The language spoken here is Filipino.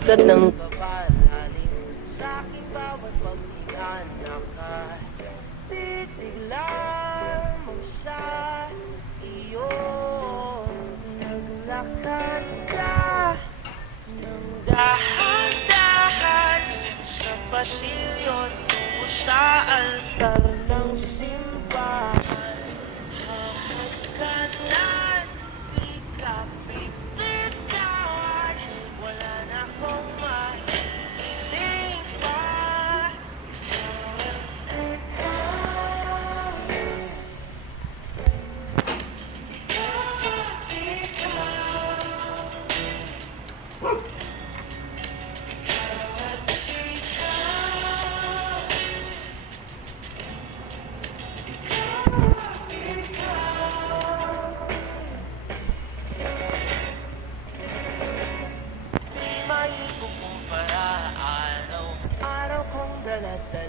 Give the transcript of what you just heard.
Kat ng kabalalim sa aking bawat paghinga. Nakatitig lamang sa iyo. Naglakad ka ng dahan-dahan sa pasilyo tungo sa altar ng simbahan. Hahagkanan, di ka bibitawan. Wala na akong mahihiling pa. Di maikukumpara, araw-araw kong dala-dala